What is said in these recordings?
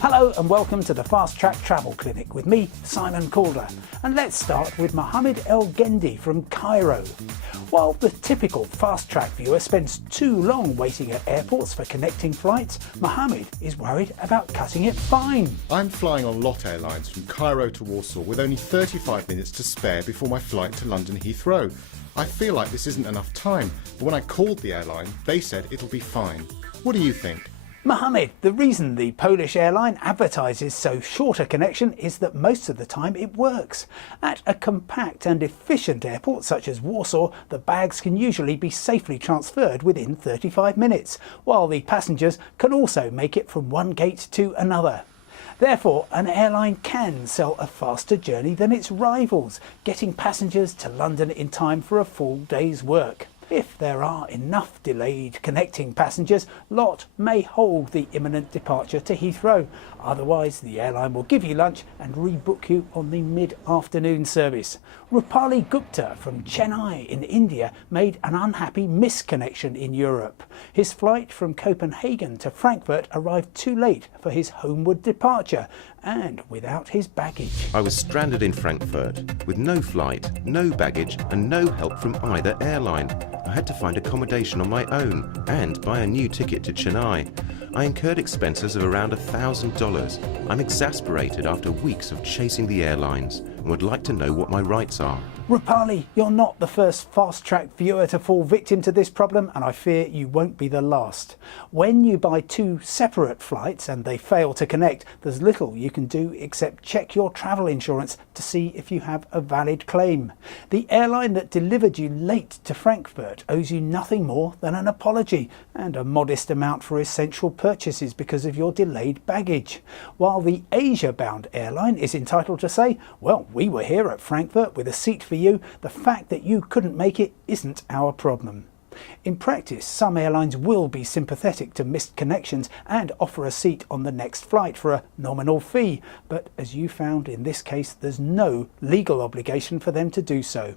Hello and welcome to the Fast Track Travel Clinic with me, Simon Calder. And let's start with Mohammed El Gendi from Cairo. While the typical Fast Track viewer spends too long waiting at airports for connecting flights, Mohammed is worried about cutting it fine. I'm flying on LOT Airlines from Cairo to Warsaw with only 35 minutes to spare before my flight to London Heathrow. I feel like this isn't enough time, but when I called the airline, they said it'll be fine. What do you think? Mohammed, the reason the Polish airline advertises so short a connection is that most of the time it works. At a compact and efficient airport such as Warsaw, the bags can usually be safely transferred within 35 minutes, while the passengers can also make it from one gate to another. Therefore, an airline can sell a faster journey than its rivals, getting passengers to London in time for a full day's work. If there are enough delayed connecting passengers, LOT may hold the imminent departure to Heathrow. Otherwise, the airline will give you lunch and rebook you on the mid-afternoon service. Rupali Gupta from Chennai in India made an unhappy misconnection in Europe. His flight from Copenhagen to Frankfurt arrived too late for his homeward departure and without his baggage. I was stranded in Frankfurt with no flight, no baggage and no help from either airline. I had to find accommodation on my own and buy a new ticket to Chennai. I incurred expenses of around $1,000. I'm exasperated after weeks of chasing the airlines and would like to know what my rights are. Rupali, you're not the first Fast Track viewer to fall victim to this problem, and I fear you won't be the last. When you buy two separate flights and they fail to connect, there's little you can do except check your travel insurance to see if you have a valid claim. The airline that delivered you late to Frankfurt owes you nothing more than an apology and a modest amount for essential purchases because of your delayed baggage. While the Asia-bound airline is entitled to say, well, we were here at Frankfurt with a seat for you, the fact that you couldn't make it isn't our problem. In practice, some airlines will be sympathetic to missed connections and offer a seat on the next flight for a nominal fee, but as you found in this case, there's no legal obligation for them to do so.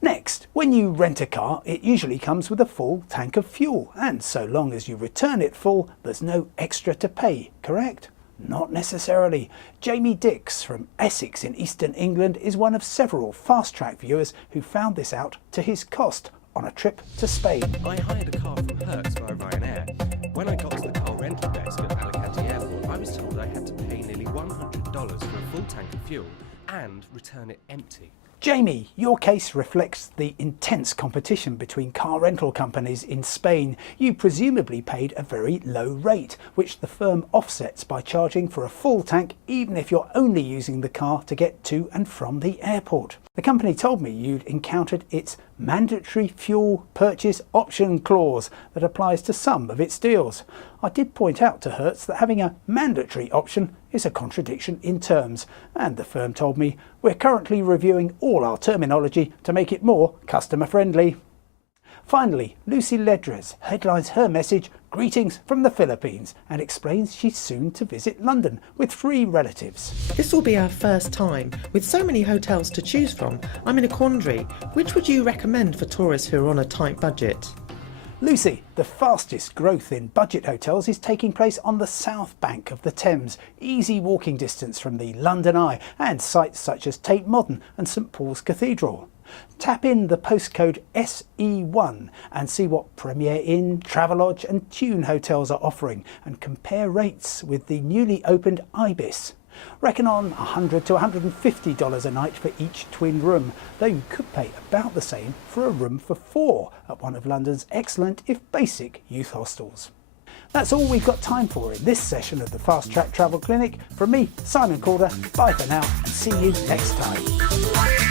Next, when you rent a car, it usually comes with a full tank of fuel, and so long as you return it full, there's no extra to pay, correct? Not necessarily. Jamie Dix from Essex in eastern England is one of several Fast Track viewers who found this out to his cost on a trip to Spain. I hired a car from Hertz via Ryanair. When I got to the car rental desk at Alicante Airport, I was told I had to pay nearly $100 for a full tank of fuel and return it empty. Jamie, your case reflects the intense competition between car rental companies in Spain. You presumably paid a very low rate, which the firm offsets by charging for a full tank even if you're only using the car to get to and from the airport. The company told me you'd encountered its mandatory fuel purchase option clause that applies to some of its deals. I did point out to Hertz that having a mandatory option is a contradiction in terms, and the firm told me we're currently reviewing all our terminology to make it more customer friendly. Finally, Lucy Ledres headlines her message, "Greetings from the Philippines," and explains she's soon to visit London with 3 relatives. This will be our first time. With so many hotels to choose from, I'm in a quandary. Which would you recommend for tourists who are on a tight budget? Lucy, the fastest growth in budget hotels is taking place on the south bank of the Thames, easy walking distance from the London Eye and sites such as Tate Modern and St Paul's Cathedral. Tap in the postcode SE1 and see what Premier Inn, Travelodge and Tune hotels are offering and compare rates with the newly opened Ibis. Reckon on $100 to $150 a night for each twin room, though you could pay about the same for a room for 4 at one of London's excellent, if basic, youth hostels. That's all we've got time for in this session of the Fast Track Travel Clinic. From me, Simon Calder, bye for now and see you next time.